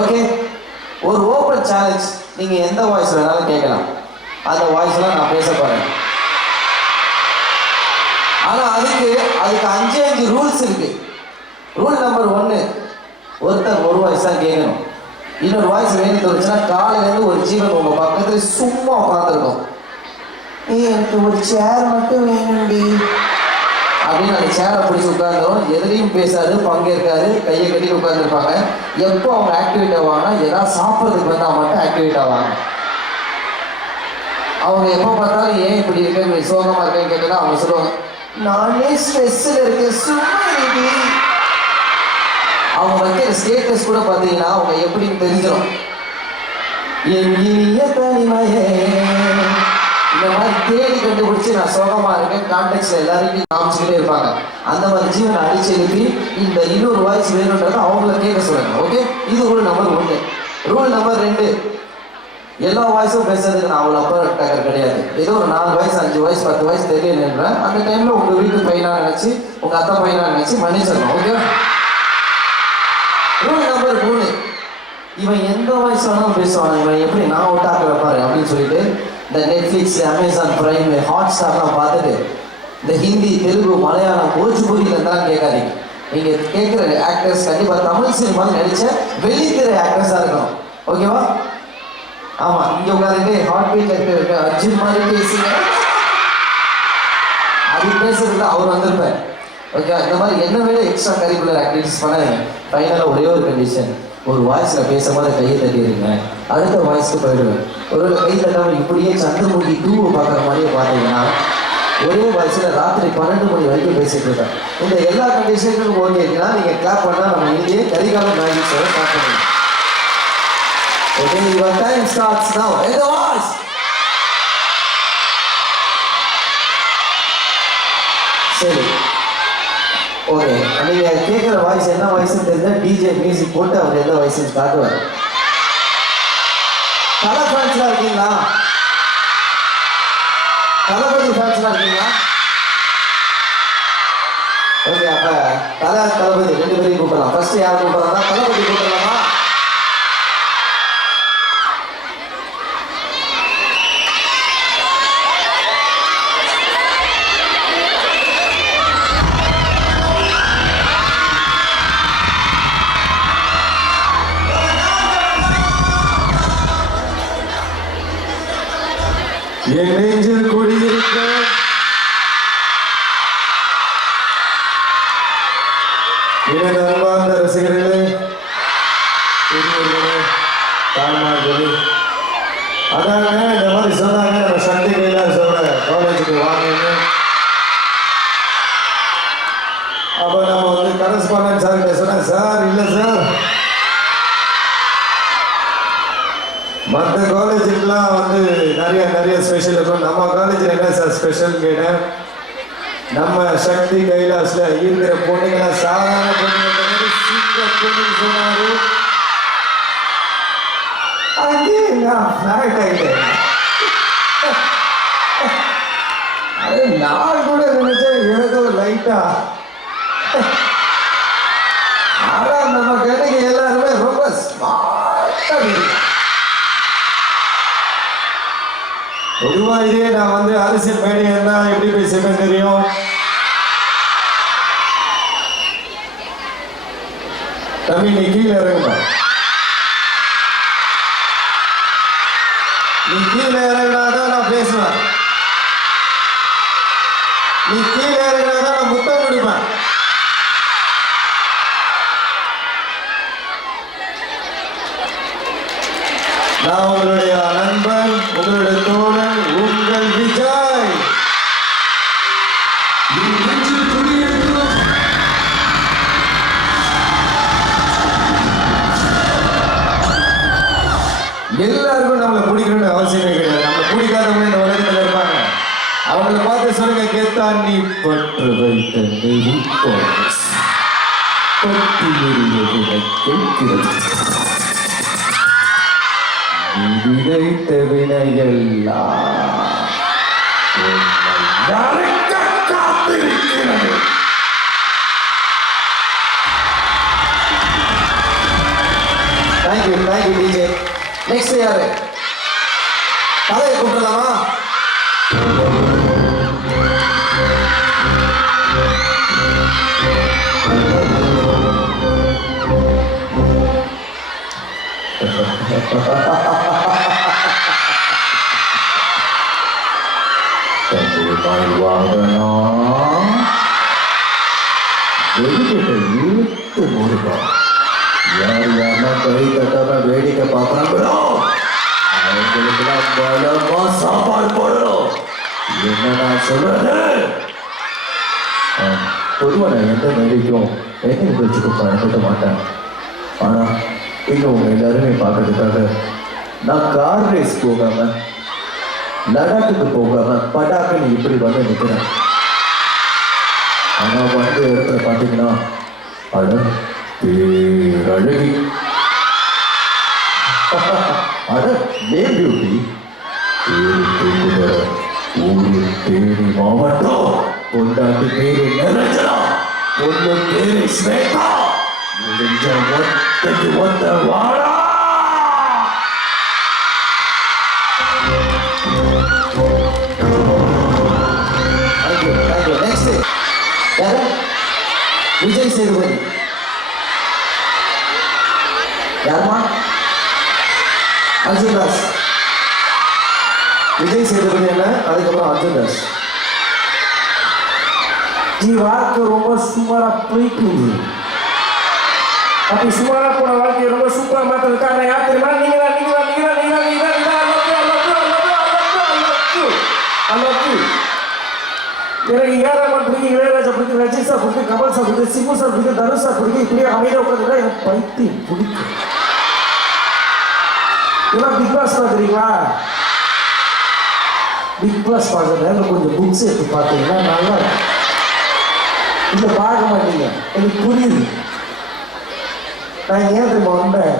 Okay, ஒரு open challenge. நீங்க எந்த வாய்ஸ் வேணாலும் கேட்கலாம். அந்த வாய்ஸ்லாம் நான் பேச போறேன். ஆனா அதுக்கு 5 ரூல்ஸ் இருக்கு. ரூல் நம்பர் 1, ஒருத்தர் ஒரு வாய்ஸ் தான் கேட்கணும். இன்னொரு வாய்ஸ் வேணும் தோணுச்சுன்னா காலையிலேருந்து ஒரு ஜீவன் உங்க பக்கத்துல சும்மா உட்காந்துருக்கும். எனக்கு ஒரு சேர் மட்டும் வேணும்டி அப்படின்னு அந்த சேரை பிடிச்சி உட்காந்துரும். எதுலையும் பேசாது, பங்கேற்காது, கையை கட்டி உட்காந்துருப்பாங்க. எப்போ அவங்க ஆக்டிவேட் ஆவாங்கன்னா ஏதாவது சாப்பிட்றதுக்கு வந்தால் மட்டும் ஆக்டிவேட் ஆவாங்க. அவங்க எப்போ பார்த்தாலும் ஏன் இப்படி இருக்க, சோகமாக இருக்கேன்னு கேட்டா அவங்க சொல்லுவாங்க, நானே ஸ்ட்ரெஸ்ஸில் இருக்கேன், சும்மா இருக்கு. அவங்க வைக்கிற ஸ்டேட்டஸ் கூட பார்த்தீங்கன்னா அவங்க எப்படின்னு தெரிஞ்சிடும். என் இனிய தனிமையே இந்த மாதிரி தேடி கண்டுபிடிச்சி நான் சோகமா இருக்கேன் கான்டெக்ட்ல எல்லாருக்கும் காமிச்சுக்கிட்டே இருப்பாங்க. அந்த மாதிரி ஜீவனை அடிச்சு எழுப்பி இந்த இன்னொரு வாய்ஸ் வேணுன்றதை அவங்கள கேட்க சொல்லுங்க. ஓகே, இது ரூல் நம்பர் 1. ரூல் நம்பர் 2, எல்லா வாய்ஸும் பேசுறதுக்கு நான் அவ்வளோ அப்போ டக்கர் கிடையாது. ஏதோ ஒரு 4 வயசு 5 வயசு 10 வயசு தெரியலன்றேன். அந்த டைம்ல உங்க வீட்டு பையனா நினைச்சு, உங்க அத்தா பையனா நினைச்சு மன்னிச்சிடணும். ஓகே. ரூல் நம்பர் 3, இவன் எந்த வாய்ஸ் வேணாலும் பேசுவான், இவன் எப்படி நான் ஒட்டாக்க வைப்பாரு அப்படின்னு சொல்லிட்டு இந்த நெட்ஃப்ளிக்ஸ், அமேசான் பிரைம், ஹாட் ஸ்டார்லாம் பார்த்துட்டு இந்த ஹிந்தி, தெலுங்கு, மலையாளம், போஜ்பூரியில தான் கேட்காதீங்க. நீங்க கேட்குற ஆக்டர்ஸ் கண்டிப்பா தமிழ் சினிமாவில் நடிச்ச வெளித்திரை ஆக்டர்ஸா இருக்கணும். ஓகேவா? ஆமா, இங்க உட்காந்துட்டு ஹாட் பீட்ல இருக்க அர்ஜுன் மாதிரி பேசுங்க, அது பேசுறதுல அவர் வந்திருப்பார். ஓகே, இந்த மாதிரி என்ன விட எக்ஸ்ட்ரா கரிக்குலர் ஆக்டிவிட்டிஸ் பண்ண ஃபைனலாக ஒரே ஒரு கண்டிஷன், ஒரு வாய்ஸில் பேசும்போது கையை தட்டிடுங்க, அடுத்த வாய்ஸ்க்கு போயிடுவேன். ஒரு கை தட்டாமல் இப்படியே சந்திரமுகி டூவை பார்க்குற மாதிரியே பார்த்தீங்கன்னா ஒரே வாய்ஸில் ராத்திரி 12 மணி வரைக்கும் பேசிட்டு இருக்கேன். இந்த எல்லா கண்டிஷனுக்கும் ஓகே இருக்குன்னா நீங்கள் கிளாப் பண்ணால் நம்ம இங்கேயே கரிகாலம் மேஜிக் ஷோவை ஸ்டார்ட் பண்ணுவோம். Okay, your time starts now. இந்த வாய்ஸ் சரி. ஓகே, நீங்கள் கேட்குற வாய்ஸ் என்ன வாய்ஸ்ன்னு தெரிஞ்சா டிஜே மியூசிக் போட்டு அவர் எந்த வாய்ஸ்ன்னு காட்டுவார். தலை ஃபேன்ஸ்லாம் இருக்கீங்களா? தளபதி ஃபேன்ஸ்லாம் இருக்கீங்களா? ஓகே, அப்போ தளபதி 2 பேரையும் கூப்பிடலாம். ஃபர்ஸ்ட் யார் கூப்பிடலாம்? தளபதி கூப்பிடலாமா? என் நெஞ்சில் குடியிருக்க எனது அன்பார்ந்த ரசிகர்களே, பெரியவர்களே, தாய்மார்களே, அதாங்க இந்த மாதிரி சொன்னாங்க, நம்ம சக்தி கைலாசோட காலேஜுக்கு வாங்கன்னு. அப்போ நம்ம வந்து கரஸ்பாண்டன்ட் சார் கிட்ட சொன்னேன், சார் இல்லை சார், மற்ற காலேஜுக்கெலாம் வந்து நிறைய ஸ்பெஷல் இருக்கும், நம்ம காலேஜில் என்ன சார் ஸ்பெஷல் கேட்டேன். நம்ம சக்தி கைலாஸில் இருக்கிற பொண்ணுங்களாம் சாதாரண பொண்ணுங்க பொண்ணுன்னு சொன்னாரு. அங்கே நான் ஃப்ளாட் ஆகிட்டேன். அது நான் கூட நினைச்சேன் ஏதோ லைட்டா. ஆனால் நம்ம கடைக்கு எல்லாருமே ரொம்ப ஸ்மார்ட்டாக இருக்கு. பொதுவாக இதே நான் வந்து அரசியல் மேடை இருந்தால் எப்படி பேசுவேன் தெரியும். தம்பி நீ கீழே இறங்குமா, நீ கீழே இறங்கினாதான் நான் பேசுவேன், நீ கீழே இறங்கினாதான் நான் முத்தம் கொடுப்பேன். நான் உங்களுடைய நண்பன், உங்களுடைய தோழன், உங்கள் விஜய். எல்லாருக்கும் நம்மளை பிடிக்கணும்னு அவசியமே கிடையாது. நம்மளை பிடிக்காதவங்க இந்த உலகத்தில் இருப்பாங்க. அவங்கள பார்த்து சொல்லுங்க, கேத்தான் நீ பற்று வைத்த நெறி விதைத்த வினையெல்லாம் காத்திருக்கிறது. Thank you DJ. நெக்ஸ்ட் யாரு? கதையை கூப்பிடலாமா? இழுத்து முருகா யார் யாரெல்லாம் கை தட்டாம வேடிக்கை பார்க்கறாங்களோ அவங்களுக்குலாம் பலமா சாப்பாடு போடணும். என்ன நான் சொல்றது? பொதுவாக நான் எந்த மேடைக்கும் என்ன நிகழ்ச்சிக்கும் பயன்படுத்த மாட்டேன். ஆனா இங்க உங்க எல்லாருமே பார்க்கறதுக்காக நான் கார் ரேஸ் போகாம லடாக்குக்கு போகாம படாக்குன்னு இப்படி வந்து நிற்கிறேன். ஆனா வந்து இடத்துல பார்த்தீங்கன்னா அட பேரழகி அட நேம் பியூட்டி ஊரு தேனி மாவட்டம் கொண்டாட்டி பேரு நிரஞ்சனா பொண்ணு பேரு ஸ்வேதா முடிஞ்ச ஒத்த வாடா. விஜய் சேதுபதி யாருமா? அர்ஜுன் தாஸ். விஜய் சேதுபதி என்ன, அதுக்கப்புறம் அர்ஜுன் தாஸ். வாழ்க்கை ரொம்ப சுமாரா போயிட்டு அப்படி சுமாரா போன வாழ்க்கையை ரொம்ப சூப்பரா மாத்திருக்காங்க. யார் தெரியுமா? நீங்களா நீங்களா நீங்களா நீங்களா நீங்களா எனக்கு ஏராளமான பிடிக்கும், இளையராஜா பிடிக்கும், ரஜினி சார் பிடிக்கும், கமல் சார் பிடிக்கும், சிம்பு சார் பிடிக்கும், தனுஷ் சார் பிடிக்கும். இப்படியே அமைதியாக உட்காந்துட்டா எனக்கு பைத்தியம் பிடிக்கும். இதெல்லாம் பிக் பாஸ் பார்க்குறீங்களா? பிக் பாஸ் பார்க்குறேன் கொஞ்சம் புக்ஸ் எடுத்து பார்த்தீங்கன்னா நல்லா இருக்கும். இதை பார்க்க மாட்டீங்க, எனக்கு புரியுது. நான் ஏன் தெரியுமா வந்தேன்?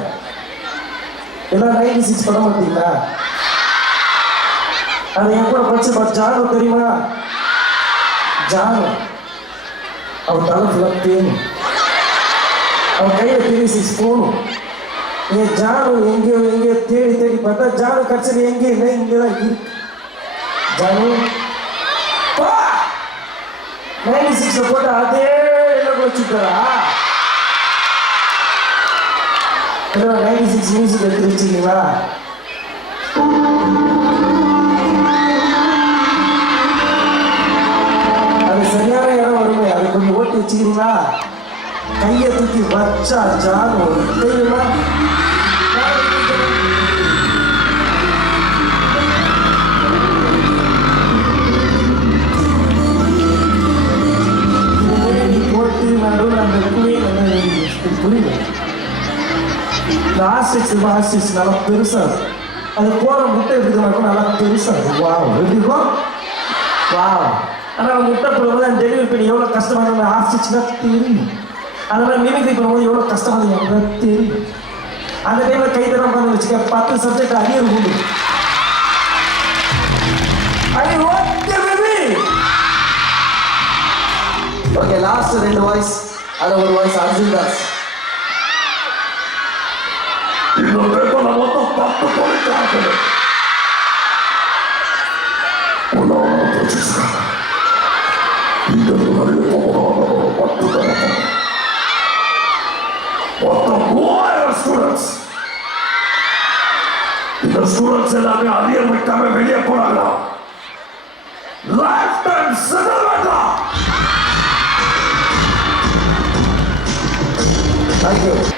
எல்லாம் 96 படம் பார்த்தீங்களா? அது என் கூட படிச்சு ஜானு தெரியுமா? ஜானு அவன் தலை ஃபுல்லாக தேனும், அவன் கையில் 36 போகணும். என் ஜானு எங்கேயோ தேடி தேடி பார்த்தா ஜானு கட்சியில் எங்கேயும் இல்லை, இங்கே தான் இருக்கு. ஜானு 96 போட்டு அதே எல்லாம் வச்சுட்டாரா? 96 மியூசிக் எடுத்து வச்சுக்கீங்களா? அது சரியான இடம் வருமே, அதை கொஞ்சம் ஓட்டி வச்சுக்கிறீங்களா? கையை தூக்கி வச்சா ஜானு தெரியுமா? போட்டு நடுவில் அந்த புரியல. இந்த ஆஸ்டிக்ஸ் நல்லா பெருசா அது போற முட்டை எப்படி இருக்கும், நல்லா பெருசா இருக்கும். வா எப்படி இருக்கும்? வா. ஆனால் முட்டை போடும்போது அந்த டெலிவரி பண்ணி எவ்வளோ கஷ்டமான ஆஸ்டிக்ஸ்னா தெரியும். அதனால மிமிக்ரி பண்ணும்போது எவ்வளோ கஷ்டமானது எனக்கு தெரியும். அந்த டைமில் கை தரம் பண்ணி வச்சுக்க 10 சப்ஜெக்ட் அரியர் உண்டு. Okay, last 2 voice. அதில் ஒரு வாய்ஸ் அர்ஜுன் தாஸ். இந்த ஸ்டூடெண்ட்ஸ் எல்லாமே அரியர் வைக்காம வெளியே போறாங்களா? லைஃப் டைம் செட்டில் வேண்டாம். Thank you sir.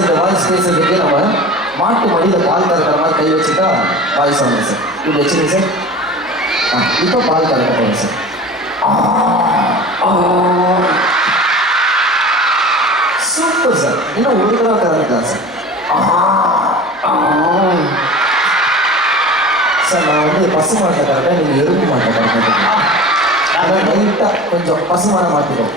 இந்த வாய்ஸ் பேசுறதுக்கு நம்ம மாட்டு மடியில் பால் கறக்கிற மாதிரி கை வச்சுட்டா வாய்ஸ் வந்துடும் சார். இப்படி வச்சுருங்க சார். இப்போ பால் கறக்க போகிறேன் சார். Super sir. இன்னும் ஒரு தடவை கறந்துக்கலாம் சார். சார் நான் வந்து பசு மாட்டை கறக்கேன், நீங்கள் எறும்பு மாட்டை கறக்க. அதான் லைட்டாக கொஞ்சம் பசுமான மாற்றிடும்.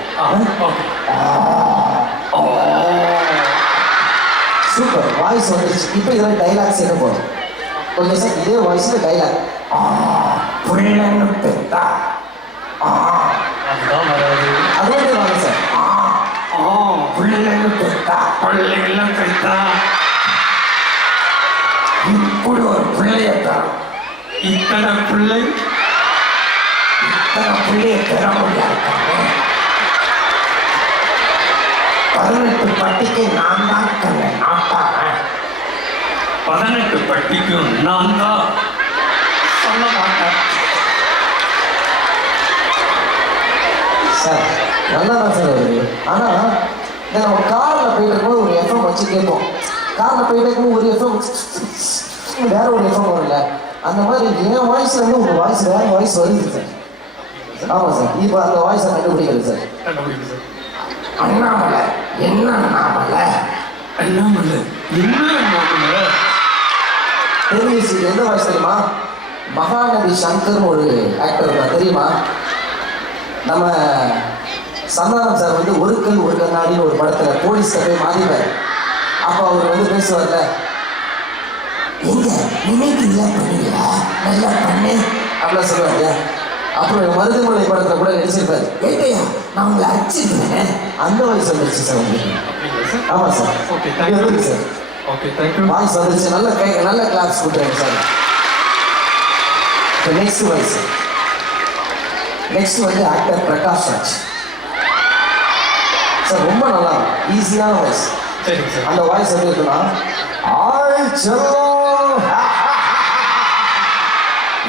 சூப்பர் வாய்ஸ் வந்துருச்சு. இப்போ இதெல்லாம் டைலாக்ஸ் என்ன போகும் கொஞ்சம் சார். இதே வாய்ஸில் டைலாக் அதே வாங்க சார். பிள்ளைன்னு பெற்றா பிள்ளைகளும் பெற்றா இப்படி ஒரு பிள்ளைய தரும். இத்தனை பிள்ளை இத்தனை பிள்ளைய பெற முடியாது. 18 பட்டிக்கு நான் தான் கண்ணு நாட்டாரன். 18 பட்டிக்கும் நான் தான் சொல்ல மாட்டேன். சார் நல்லா தான் சார் வருது. ஆனால் இந்த நம்ம காரில் போயிட்டு இருக்கும்போது ஒரு எஃப்எம் வச்சு கேட்போம். காரில் போயிட்டு இருக்கும்போது ஒரு எஃப்எம் வேற ஒரு எஃப்எம் வரல. அந்த மாதிரி என் வாய்ஸ்ல இருந்து ஒரு வாய்ஸ் வேற வாய்ஸ் வருது சார். ஆமாம் சார். இப்போ அந்த வாய்ஸை கண்டுபிடிக்கிறது சார். அண்ணாமலை என்ன அண்ணாமலை அண்ணாமலை என்ன அண்ணாமலை தெரிஞ்சு எந்த வாய்ஸ் தெரியுமா? மகாநதி சங்கர் ஒரு ஆக்டர் தான் தெரியுமா? நம்ம சந்தானம் சார் வந்து ஒரு கல் ஒரு கண்ணாடின்னு ஒரு படத்தில் போலீஸ்ல போய் மாறிவார். அப்போ அவர் வந்து பேசுவார்ல, எங்க நினைக்கிறீங்களா பண்ணுவீங்களா நல்லா பண்ணு அப்படிலாம் சொல்லுவாங்க. அப்புறம் மருதுமலை படத்தில் கூட நடிச்சிருப்பாரு. ஏட்டையா நான் உங்களை அடிச்சிருக்கேன். அந்த வாய்ஸ் வந்துருச்சு சார் உங்களுக்கு. ஆமாம் sir. Okay thank you sir. Okay thank you. Voice வந்துருச்சு. நல்ல கிளாப்ஸ் கொடுத்துருங்க சார். Next voice. நெக்ஸ்ட் வந்து ஆக்டர் பிரகாஷ் ராஜ் சார். ரொம்ப நல்லா ஈஸியான வாய்ஸ். சரிங்க சார். அந்த வாய்ஸ் எப்படி இருக்குன்னா, ஆள் செல்லும்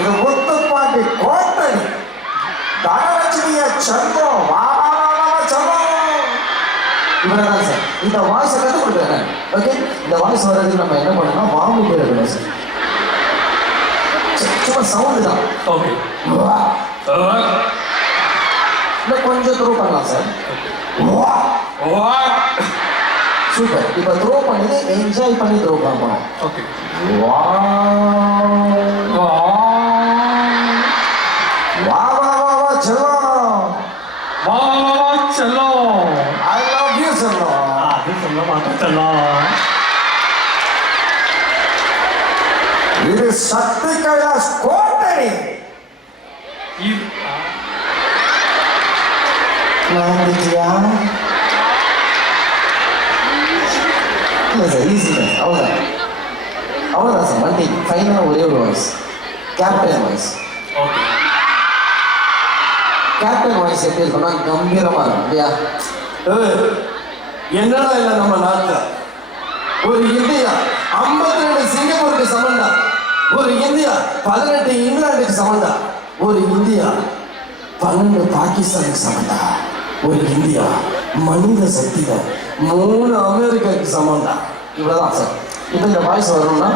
இது முத்துப்பாண்டி கோட்டை தனலட்சுமிய செல்லும் வா செல்லும். இவ்வளவுதான் சார். இந்த வாய்ஸை கற்றுக் கொடுக்குறேன். ஓகே, இந்த வாய்ஸ் வர்றதுக்கு நம்ம என்ன பண்ணணும்னா வாமிட்டு எடுக்கணும் சார். சும்மா சவுண்டு தான். ஓகே இன்னும் கொஞ்சம் த்ரோ பண்ணலாம் சார். சூப்பர். இப்போ த்ரோ பண்ணி என்ஜாய் பண்ணி த்ரோ பண்ணணும். ஓகே. வா வா வா வா வா செல்லம் வா செல்லம். ஐ லவ் யூ செல்லம். அது சொல்ல மாட்டேன் செல்லம். இது சக்தி கைலாஷ் கோட்டை. வந்துட்டியா? இல்லை சார், ஈஸி தான். அவ்வளோதான் சார். வண்டி ஃபைனலாக ஒரே ஒரு voice, captain voice. Okay. Captain voice எப்படி இருக்குன்னா கம்பீரமாக இருக்கும் இல்லையா? என்னடா இல்லை நம்ம நாட்டில் ஒரு இந்தியா 52 சிங்கப்பூருக்கு சமந்தா, ஒரு இந்தியா 18 இங்கிலாந்துக்கு சமந்தா, ஒரு இந்தியா 12 பாகிஸ்தானுக்கு சமந்தா, ஒரு இந்தியா மனித சக்தியில 3 அமெரிக்காவுக்கு சமந்தா. இவ்வளோதான் சார். இப்போ இந்த வாய்ஸ் வரணும்னா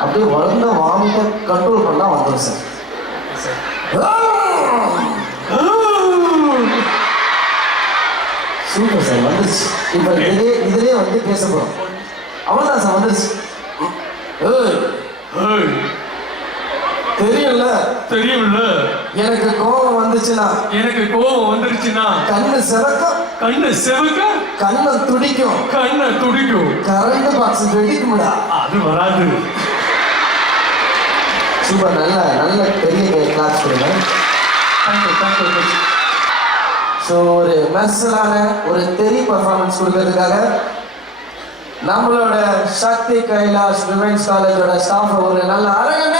அப்படியே வளர்ந்த வாமிட்ட கண்ட்ரோல் பண்ணால் வந்துடும் சார். சூப்பர் சார், வந்துருச்சு. இப்போ இதுலேயே வந்து பேச போகிறோம். அவ்வளோதான் சார், வந்துருச்சு. தெரியும்ல தெரியும்ல எனக்கு கோபம் வந்துச்சுன்னா கண்ணு செவக்கும், கண்ணை துடிக்கும், கரண்ட் பாக்ஸ் வெடிக்கும்டா. அது வராது. சூப்பர். நல்ல பெரிய கிளாஸ் கொடுங்க. ஸோ ஒரு மெர்சலான ஒரு தெரி பர்ஃபார்மன்ஸ் கொடுக்கறதுக்காக நம்மளோட சக்தி கைலாஷ் விமென்ஸ் காலேஜோட ஸ்டாஃப் ஒரு நல்ல அழகான